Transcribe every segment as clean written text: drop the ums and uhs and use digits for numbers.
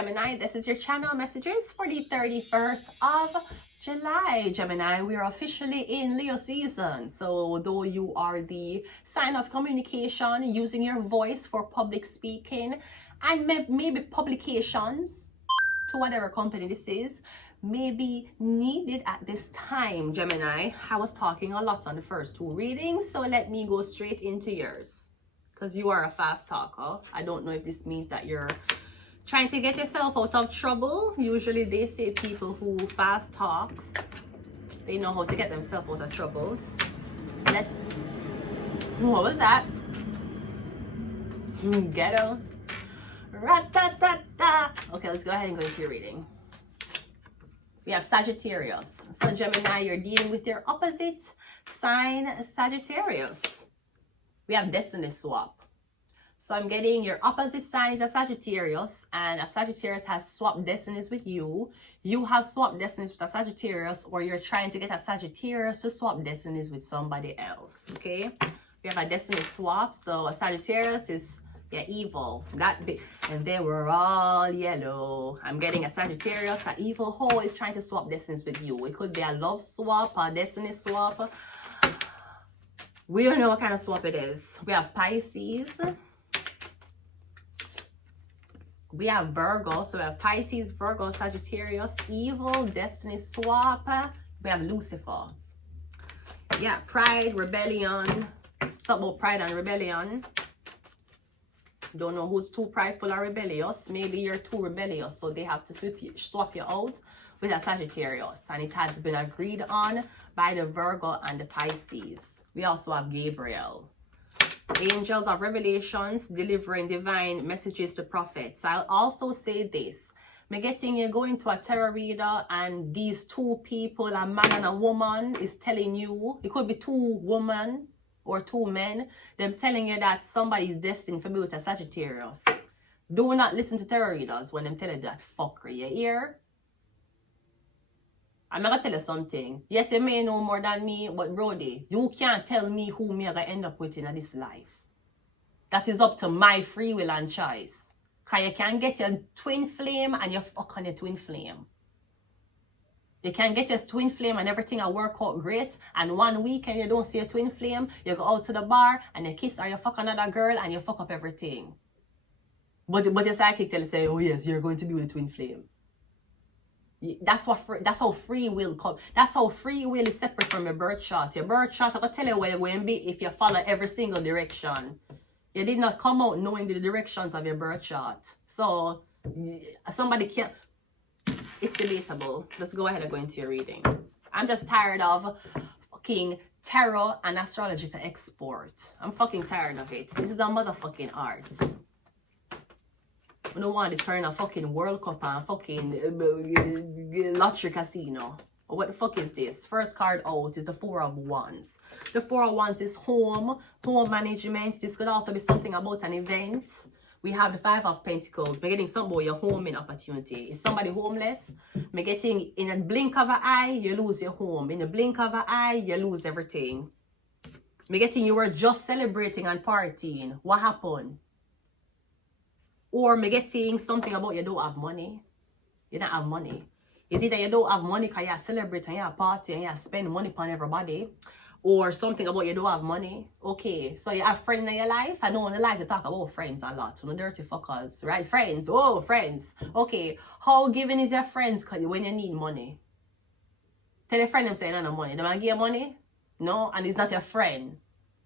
Gemini, this is your channel messages for the 31st of July. Gemini, we are officially in Leo season. So though you are the sign of communication, using your voice for public speaking and maybe publications to whatever company this is, may be needed at this time, Gemini. I was talking a lot on the first two readings, so let me go straight into yours. Because you are a fast talker. I don't know if this means that you're trying to get yourself out of trouble. Usually they say people who fast talks, they know how to get themselves out of trouble. What was that? Ghetto. Rat-ta-ta-ta. Okay, let's go ahead and go into your reading. We have Sagittarius. So Gemini, you're dealing with your opposite sign, Sagittarius. We have destiny swap. So I'm getting your opposite sign is a Sagittarius, and a Sagittarius has swapped destinies with you. You have swapped destinies with a Sagittarius, or you're trying to get a Sagittarius to swap destinies with somebody else. Okay, we have a destiny swap. So a Sagittarius is evil, that big, and they were all yellow. I'm getting a Sagittarius, an evil hoe is trying to swap destinies with you. It could be a love swap, a destiny swap. We don't know what kind of swap it is. We have Pisces. We have Virgo. So we have Pisces, Virgo, Sagittarius, evil, destiny swap. We have Lucifer. Yeah, pride, rebellion. Something about pride and rebellion. Don't know who's too prideful or rebellious. Maybe you're too rebellious, so they have to swap you out with a Sagittarius. And it has been agreed on by the Virgo and the Pisces. We also have Gabriel. Angels of revelations, delivering divine messages to prophets. I'll also say this. I'm getting you going to a tarot reader and these two people, a man and a woman, is telling you, it could be two women or two men, them telling you that somebody is destined for me with a Sagittarius. Do not listen to tarot readers when them tell you that fuckery. You hear? I'm gonna tell you something. Yes, you may know more than me, but Brody, you can't tell me who me gonna end up with in this life. That is up to my free will and choice. Cause you can get your twin flame and you fuck on your twin flame. You can get your twin flame and everything will work out great. And one weekend you don't see a twin flame, you go out to the bar and you kiss or you fuck another girl and you fuck up everything. But your psychic tell you, say, oh yes, you're going to be with a twin flame. That's how free will come. That's how free will is separate from your birth chart. Your birth chart, I can tell you where you're going to be if you follow every single direction. You did not come out knowing the directions of your birth chart. So somebody can't. It's debatable. Let's go ahead and go into your reading. I'm just tired of fucking tarot and astrology for export. I'm fucking tired of it. This is a motherfucking art. I don't want this turn a fucking World Cup and fucking lottery casino. What the fuck is this? First card out is the Four of Wands. The Four of Wands is home management. This could also be something about an event. We have the Five of Pentacles. We're getting something about your homing opportunity. Is somebody homeless? We're getting in a blink of an eye, you lose your home. In a blink of an eye, you lose everything. We're getting you were just celebrating and partying. What happened? Or me getting something about you don't have money. You don't have money. Is it that you don't have money because you celebrate and you party and you spend money upon everybody? Or something about you don't have money? Okay, so you have friends in your life? I don't like to talk about friends a lot. No dirty fuckers, right? Friends. Oh, friends. Okay, how giving is your friends when you need money? Tell your friend them say no money. They want to give you money? No, and it's not your friend.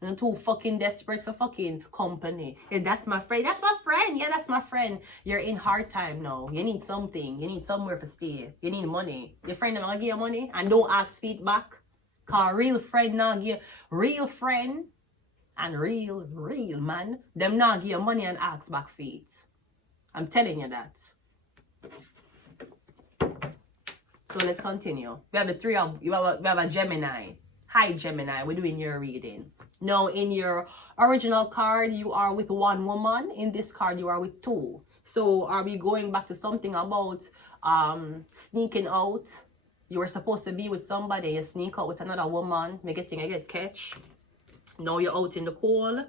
You're too fucking desperate for fucking company. Yeah, that's my friend. That's my friend. Yeah, that's my friend. You're in hard time now. You need something. You need somewhere to stay. You need money. Your friend not gonna give you money and don't ask feedback. Cause real friend not give real friend and real man. Them not give you money and ask back feet. I'm telling you that. So let's continue. We have the three of we have a Gemini. Hi Gemini, we're doing your reading. Now in your original card, you are with one woman. In this card, you are with two. So are we going back to something about sneaking out? You were supposed to be with somebody, you sneak out with another woman, me getting a get catch. Now you're out in the cold.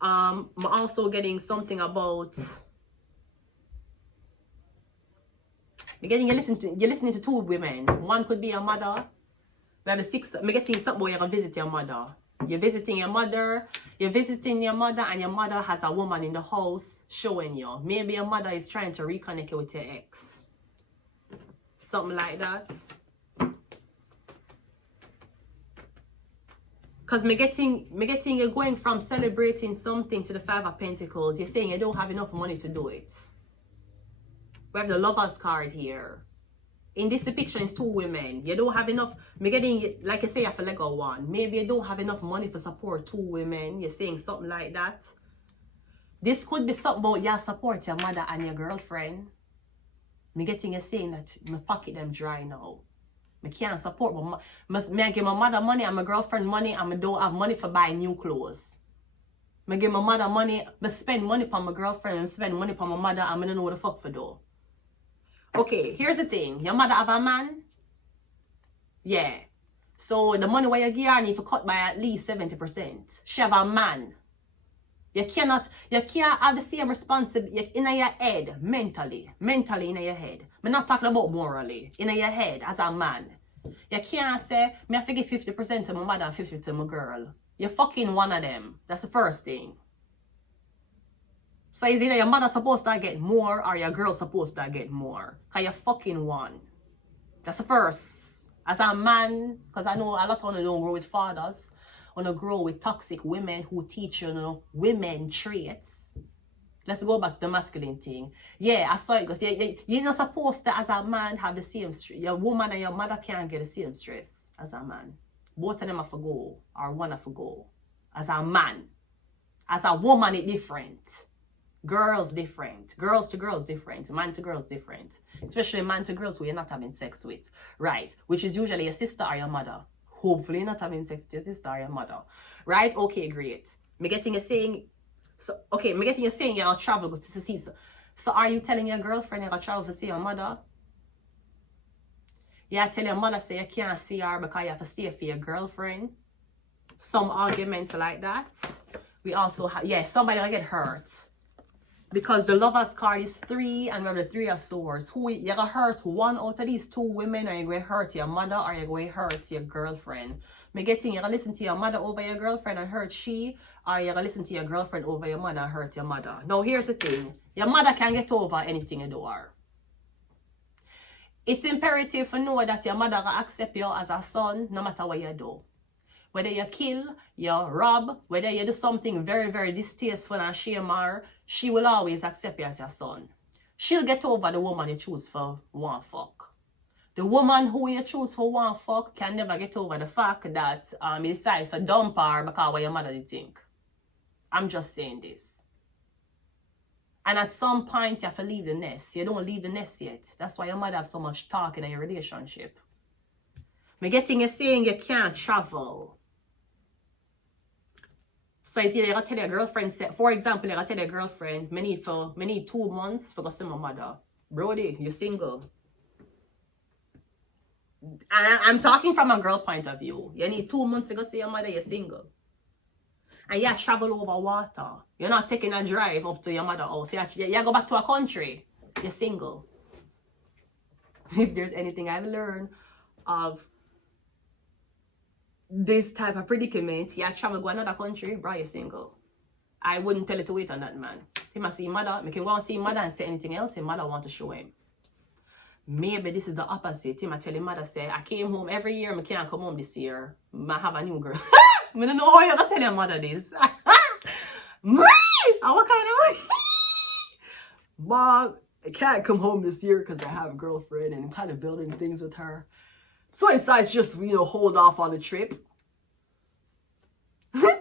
I'm also getting something about Me getting you're listening to two women. One could be your mother. We have the 6. Me getting something where you're gonna visit your mother. You're visiting your mother. You're visiting your mother, and your mother has a woman in the house showing you. Maybe your mother is trying to reconnect you with your ex. Something like that. Because me getting you're going from celebrating something to the 5 of Pentacles. You're saying you don't have enough money to do it. We have the Lovers card here. In this depiction, it's 2 women. You don't have enough. Me getting, like I say, you have to let go one. Maybe you don't have enough money to support 2 women. You're saying something like that. This could be something about you support your mother and your girlfriend. Me getting you saying that my pocket them dry now. I can't support me give my mother money and my girlfriend money, and I don't have money for buying new clothes. I give my mother money, I spend money for my girlfriend and spend money for my mother, and I don't know what the fuck for though. Okay, here's the thing. Your mother have a man? Yeah. So the money where you give her need to cut by at least 70%. She have a man. You can't have the same responsibility in your head, mentally in your head. I'm not talking about morally, in your head as a man. You can't say, me have to give 50% to my mother and 50% to my girl. You're fucking one of them. That's the first thing. So is either your mother supposed to get more or your girl supposed to get more. Because you're fucking one. That's the first. As a man, because I know a lot of them don't grow with fathers. Want to grow with toxic women who teach you, women traits. Let's go back to the masculine thing. Yeah, I saw it because you're not supposed to, as a man, have the same stress. Your woman and your mother can't get the same stress as a man. Both of them have to go, or one have to go. As a man. As a woman, it's different. Girls different. Girls to girls different. Man to girls different. Especially man to girls who you're not having sex with. Right? Which is usually your sister or your mother. Hopefully not having sex with your sister or your mother. Right? Okay, great. Me getting a saying. So okay, me getting a saying you'll travel to see. So are you telling your girlfriend you're gonna travel to see your mother? Yeah, tell your mother say you can't see her because you have to stay for your girlfriend. Some argument like that. We also have, yeah, somebody will get hurt. Because the Lovers card is 3 and we have the 3 of Swords. Who you're gonna hurt one out of these 2 women, or you're going to hurt your mother, or you're going to hurt your girlfriend. Me getting you're gonna listen to your mother over your girlfriend and hurt she, or you're gonna listen to your girlfriend over your mother and hurt your mother. Now here's the thing. Your mother can get over anything you do her. It's imperative to know that your mother will accept you as a son no matter what you do. Whether you kill, you rob, whether you do something very, very distasteful and shame her, she will always accept you as your son. She'll get over the woman you choose for one fuck. The woman who you choose for one fuck can never get over the fact that you decide to dump her because of what your mother did think. I'm just saying this. And at some point you have to leave the nest. You don't leave the nest yet. That's why your mother have so much talk in your relationship. Me getting you saying you can't travel. So it's either you're going to tell your girlfriend, for example, you're going to tell your girlfriend, me need 2 months for go see my mother. Brody, you're single. I'm talking from a girl point of view. You need 2 months to go see your mother, you're single. And you travel over water. You're not taking a drive up to your mother's house. You go back to a country. You're single. If there's anything I've learned of this type of predicament, you travel to another country, bro, you're single. I wouldn't tell it to wait on that man. He must see mother. He can go and see mother and say anything else his mother want to show him. Maybe this is the opposite. He might tell his mother, say, I came home every year, I can't come home this year. I have a new girl. I don't know how you're going to tell your mother this. What kind of Mom, I can't come home this year because I have a girlfriend and I'm kind of building things with her. So I decided to just, hold off on the trip. I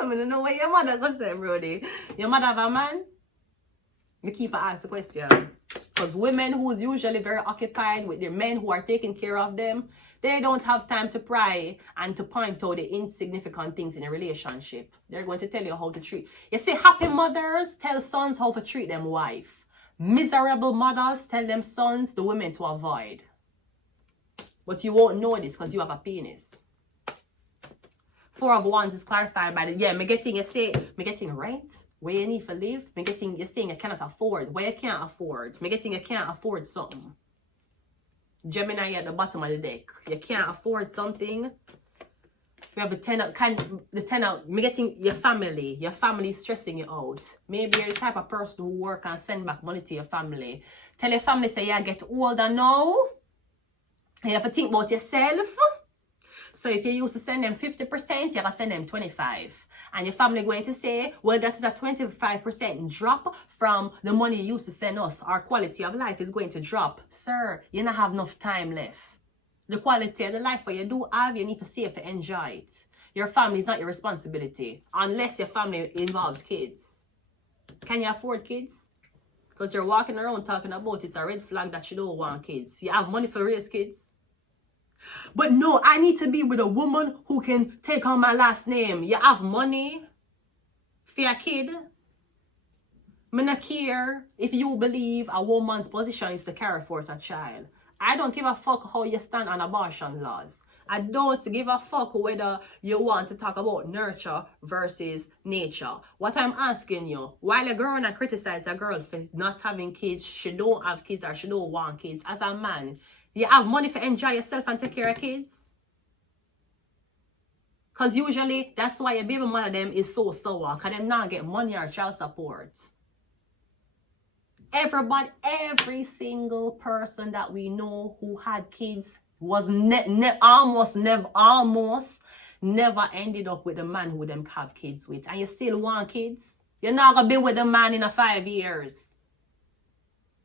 don't know what your mother gonna say, Brody. Your mother have a man? Me keep asking the question. Because women who's usually very occupied with their men who are taking care of them, they don't have time to pry and to point out the insignificant things in a relationship. They're going to tell you how to treat. You see, happy mothers tell sons how to treat them wife. Miserable mothers tell them sons the women to avoid. But you won't know this because you have a penis. 4 of Wands is clarified by the, me getting rent, where you need to live. You're saying you cannot afford, where you can't afford. Me getting you can't afford something. Gemini, you're at the bottom of the deck. You can't afford something. We have the 10 out, me getting your family is stressing you out. Maybe you're the type of person who work and send back money to your family. Tell your family, say, yeah, get older now. You have to think about yourself. So if you used to send them 50%, you have to send them 25%. And your family going to say, well, that is a 25% drop from the money you used to send us. Our quality of life is going to drop. Sir, you don't have enough time left. The quality of the life what you do have, you need to save to enjoy it. Your family is not your responsibility. Unless your family involves kids. Can you afford kids? Because you're walking around talking about it's a red flag that you don't want kids. You have money for raise kids. But no, I need to be with a woman who can take on my last name. You have money for your kid. I don't care if you believe a woman's position is to carry forth a child. I don't give a fuck how you stand on abortion laws. I don't give a fuck whether you want to talk about nurture versus nature. What I'm asking you, while a girl and criticize a girl for not having kids, she don't have kids or she don't want kids, as a man, you have money to enjoy yourself and take care of kids? Because usually, that's why your baby mother them is so sour. Because them not get money or child support. Everybody, every single person that we know who had kids was almost never ended up with the man who them have kids with. And you still want kids? You're not going to be with the man in 5 years.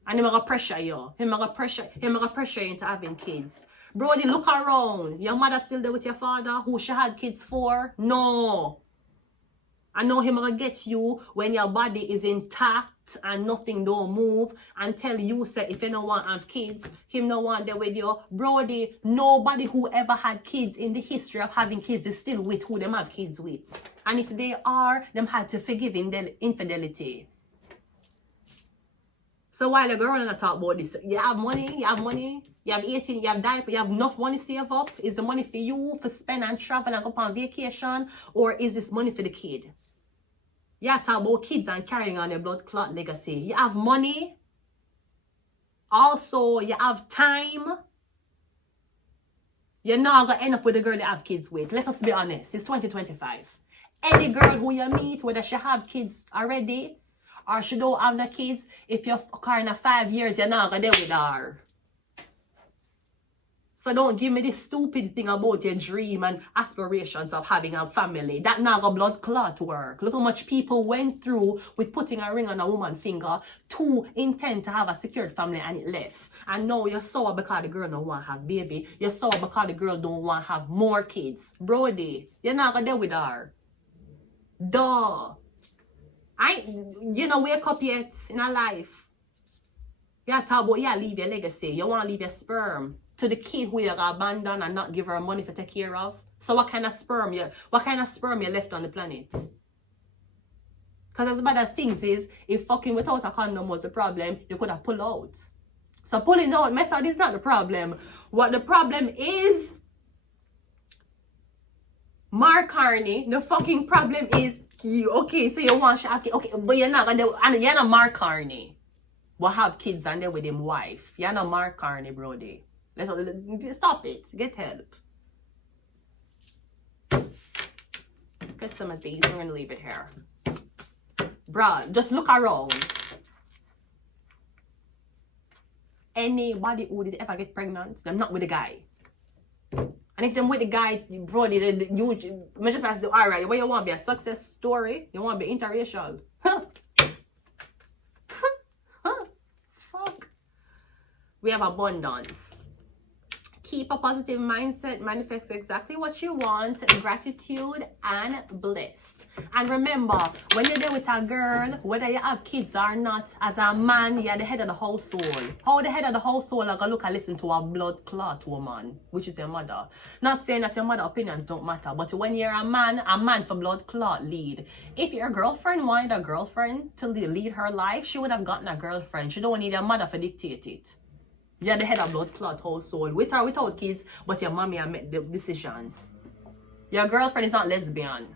And he's going to pressure you. He's going to pressure you into having kids. Brody, look around. Your mother still there with your father who she had kids for? No. I know him gonna get you when your body is intact and nothing don't move and tell you say if you don't want to have kids, him no want there with you. Brody, nobody who ever had kids in the history of having kids is still with who them have kids with. And if they are, them had to forgive infidelity. So while a girl and I talk about this, you have money, you have 18, you have diaper, you have enough money saved up. Is the money for you for spend and travel and go on vacation, or is this money for the kid? You talk about kids and carrying on your blood clot legacy. You have money. Also, you have time. You're not going to end up with a girl you have kids with. Let us be honest. It's 2025. Any girl who you meet, whether she have kids already or she don't have the kids, if you're carrying 5 years, you're not going to deal with her. So don't give me this stupid thing about your dream and aspirations of having a family. That not a blood clot work. Look how much people went through with putting a ring on a woman's finger to intend to have a secured family and it left. And now you're sour because the girl don't want to have baby. You're sour because the girl don't want to have more kids. Brody, you're not going to deal with her. Duh. You know, wake up yet in her life. You talk about you leave your legacy. You want to leave your sperm to the kid who you're gonna abandon and not give her money to take care of. So what kind of sperm you left on the planet? Because as bad as things is, if fucking without a condom was a problem, you could have pulled out. So pulling out method is not the problem. What the problem is, Mark Carney, the fucking problem is you. Okay, so you want okay, but you're not gonna, and you're not Mark Carney. What have kids and they with him wife? You're not Mark Carney, Brody. Let's stop it. Get help. Let's get some of these. We're going to leave it here. Bruh, just look around. Anybody who did ever get pregnant, they're not with the guy. And if they're with the guy, bro, you just ask, all right, what you want to be a success story? You want to be interracial? Huh? Fuck. We have abundance. Keep a positive mindset, manifest exactly what you want, gratitude and bliss. And remember, when you're there with a girl, whether you have kids or not, as a man, you're the head of the household. How the head of the household are going to look and listen to a blood clot woman, which is your mother. Not saying that your mother's opinions don't matter, but when you're a man for blood clot lead. If your girlfriend wanted a girlfriend to lead her life, she would have gotten a girlfriend. She don't need a mother to dictate it. You're the head of blood clot household, with or without kids, but your mommy make the decisions. Your girlfriend is not lesbian.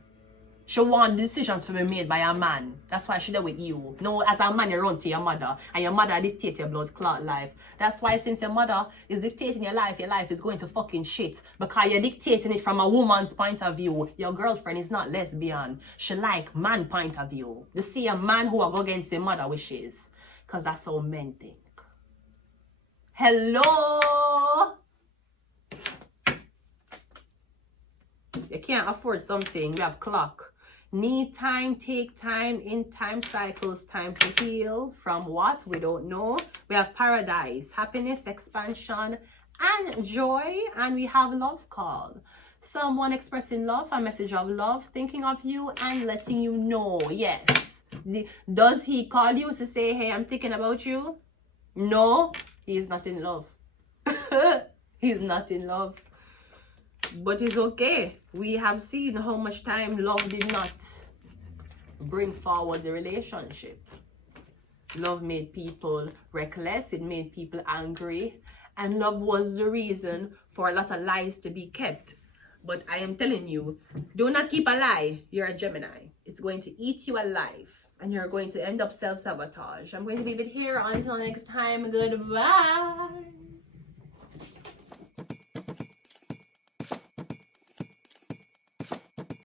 She want decisions to be made by a man. That's why she there with you. No, as a man, you run to your mother. And your mother dictates your blood clot life. That's why since your mother is dictating your life is going to fucking shit. Because you're dictating it from a woman's point of view. Your girlfriend is not lesbian. She like man point of view. You see a man who will go against your mother wishes. Because that's how men think. Hello? You can't afford something. We have clock. Need time, take time, in time cycles, time to heal. From what? We don't know. We have paradise, happiness, expansion, and joy. And we have love call. Someone expressing love, a message of love, thinking of you and letting you know. Yes. Does he call you to say, hey, I'm thinking about you? No, he is not in love. He's not in love. But it's okay. We have seen how much time love did not bring forward the relationship. Love made people reckless. It made people angry. And love was the reason for a lot of lies to be kept. But I am telling you, do not keep a lie. You're a Gemini. It's going to eat you alive. And you're going to end up self-sabotage. I'm going to leave it here. Until next time. Goodbye.